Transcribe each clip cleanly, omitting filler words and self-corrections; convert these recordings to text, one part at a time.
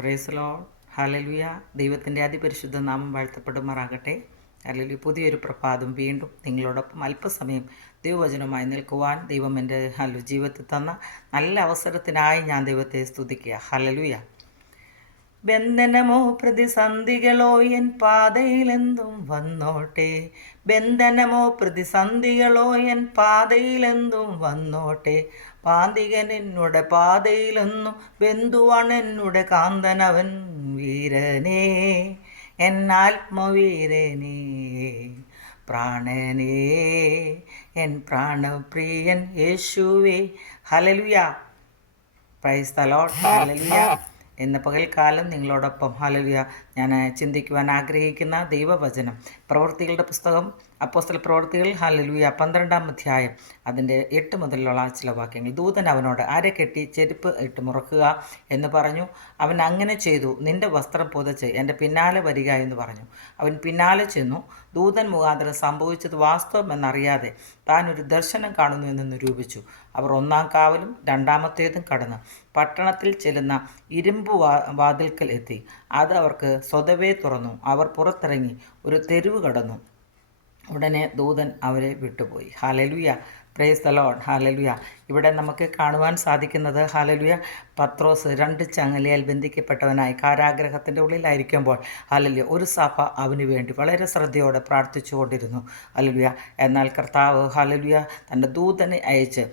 Praise Lord. Hallelujah. ദൈവത്തിൻ്റെ അതിപരിശുദ്ധ നാമം വാഴ്ത്തപ്പെടുമാറാകട്ടെ. ഹല്ലേലൂയ. പുതിയൊരു പ്രഭാതം വീണ്ടും നിങ്ങളോടൊപ്പം അല്പസമയം ദൈവവചനവുമായി നിൽക്കുവാൻ ദൈവം എൻ്റെ ജീവിതത്തിൽ തന്ന നല്ല അവസരത്തിനായി ഞാൻ ദൈവത്തെ സ്തുതിക്കുക. ഹല്ലേലൂയ. ബന്ധനമോ പ്രതിസന്ധികളോ എൻ പാതയിലെന്തും വന്നോട്ടെ. ബന്ധനമോ പ്രതിസന്ധികളോ എൻ പാതയിലെന്തും വന്നോട്ടെ. പാന്തികൻ എന്നുടെ പാതയിലെന്നു ബന്ധുവാണ് എന്നുടെ കാന്തനവൻ വീരനേ, എന്നാത്മവീരനേ, പ്രാണനേ, എൻ പ്രാണപ്രിയൻ യേശുവേ. Hallelujah. Praise the Lord. Hallelujah. ഇന്ന് പകൽക്കാലം നിങ്ങളോടൊപ്പം ഹല്ലേലൂയ ഞാൻ ചിന്തിക്കുവാൻ ആഗ്രഹിക്കുന്ന ദൈവവചനം പ്രവൃത്തികളുടെ പുസ്തകം അപ്പോസ്തല പ്രവൃത്തികൾ ഹല്ലേലൂയ 12-ാം അധ്യായം അതിൻ്റെ 8 മുതലുള്ള ചില വാക്യങ്ങൾ. ദൂതൻ അവനോട് അര കെട്ടി ചെരുപ്പ് ഇട്ട് മുറക്കുക എന്ന് പറഞ്ഞു. അവൻ അങ്ങനെ ചെയ്തു. നിന്റെ വസ്ത്രം പുതച്ച് എൻ്റെ പിന്നാലെ വരിക എന്ന് പറഞ്ഞു. അവൻ പിന്നാലെ ചെന്നു. ദൂതൻ മുഖാന്തരം സംഭവിച്ചത് വാസ്തവമെന്നറിയാതെ താൻ ഒരു ദർശനം കാണുന്നു എന്ന് നിരൂപിച്ചു. അവർ 1-ാം കാവലും 2-ാമത്തേതും കടന്ന് പട്ടണത്തിൽ ചെല്ലുന്ന ഇരുമ്പ് വാതിൽക്കൽ എത്തി. അത് അവർക്ക് സ്വതവേ തുറന്നു. അവർ പുറത്തിറങ്ങി ഒരു തെരുവ് കടന്നു. ഉടനെ ദൂതൻ അവരെ വിട്ടുപോയി. Hallelujah. Praise the Lord. Hallelujah. ഇവിടെ നമുക്ക് കാണുവാൻ സാധിക്കുന്നത് ഹല്ലേലൂയ പത്രോസ് 2 ചങ്ങലയാൽ ബന്ധിക്കപ്പെട്ടവനായി കാരാഗ്രഹത്തിൻ്റെ ഉള്ളിലായിരിക്കുമ്പോൾ ഹല്ലേലൂയ ഒരു സഭ അവന് വേണ്ടി വളരെ ശ്രദ്ധയോടെ പ്രാർത്ഥിച്ചു കൊണ്ടിരുന്നു. ഹല്ലേലൂയ. എന്നാൽ കർത്താവ് ഹല്ലേലൂയ തൻ്റെ ദൂതനെ അയച്ച്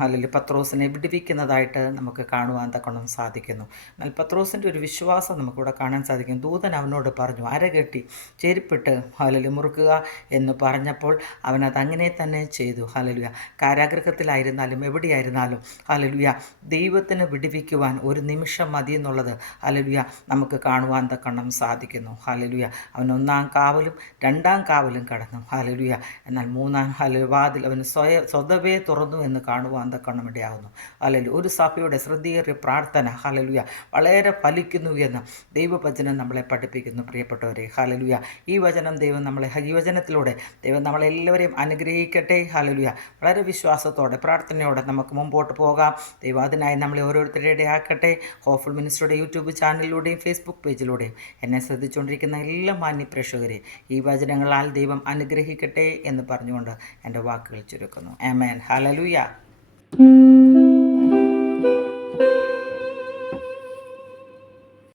ഹല്ലേലൂയ പത്രോസിനെ വിടുവിക്കുന്നതായിട്ട് നമുക്ക് കാണുവാൻ തക്കണം സാധിക്കുന്നു. എന്നാൽ പത്രോസിൻ്റെ ഒരു വിശ്വാസം നമുക്കിവിടെ കാണാൻ സാധിക്കും. ദൂതൻ അവനോട് പറഞ്ഞു അരകെട്ടി ചെരുപ്പിട്ട് ഹല്ലേലൂയ മുറുക്കുക എന്ന് പറഞ്ഞപ്പോൾ അവനത് അങ്ങനെ തന്നെ ചെയ്തു. ഹല്ലേലൂയ. കാരാഗ്രഹത്തിലായിരുന്നാലും എവിടെയായിരുന്നാലും ഹല്ലേലൂയ ദൈവത്തിന് വിടുവിക്കുവാൻ ഒരു നിമിഷം മതി എന്നുള്ളത് ഹല്ലേലൂയ നമുക്ക് കാണുവാൻ തക്കണം സാധിക്കുന്നു. ഹല്ലേലൂയ. അവൻ 1-ാം കാവലും 2-ാം കാവലും കടന്നു. ഹല്ലേലൂയ. എന്നാൽ 3-ാം വാതിൽ അവന് സ്വതവേ തുറന്നു എന്ന് കാണുവാൻ തക്കണം ഇടയാകുന്നു. ഹല്ലേലൂയ. ഒരു സഭയുടെ ശ്രദ്ധേറിയ പ്രാർത്ഥന ഹല്ലേലൂയ വളരെ ഫലിക്കുന്നു എന്ന് ദൈവവചനം നമ്മളെ പഠിപ്പിക്കുന്നു. പ്രിയപ്പെട്ടവരെ ഹല്ലേലൂയ. ഈ വചനത്തിലൂടെ ദൈവം നമ്മളെല്ലാവരെയും അനുഗ്രഹിക്കട്ടെ. ഹല്ലേലൂയ. വളരെ വിശ്വാസത്തോടെ പ്രാർത്ഥനയോടെ നമുക്ക് മുമ്പോട്ട് പോകാം. ദൈവം അതിനായി നമ്മളെ ഓരോരുത്തരുടെ ഇടയാക്കട്ടെ. ഹോപ്പ്ഫുൾ മിനിസ്ട്രിയുടെ യൂട്യൂബ് ചാനലിലൂടെയും ഫേസ്ബുക്ക് പേജിലൂടെയും എന്നെ ശ്രദ്ധിച്ചുകൊണ്ടിരിക്കുന്ന എല്ലാ മാന്യ പ്രേക്ഷകരെ ഈ വചനങ്ങളാൽ ദൈവം അനുഗ്രഹിക്കട്ടെ എന്ന് പറഞ്ഞുകൊണ്ട് എൻ്റെ വാക്കുകൾ ചുരുക്കുന്നു. ആമേൻ. ഹല്ലേലൂയ.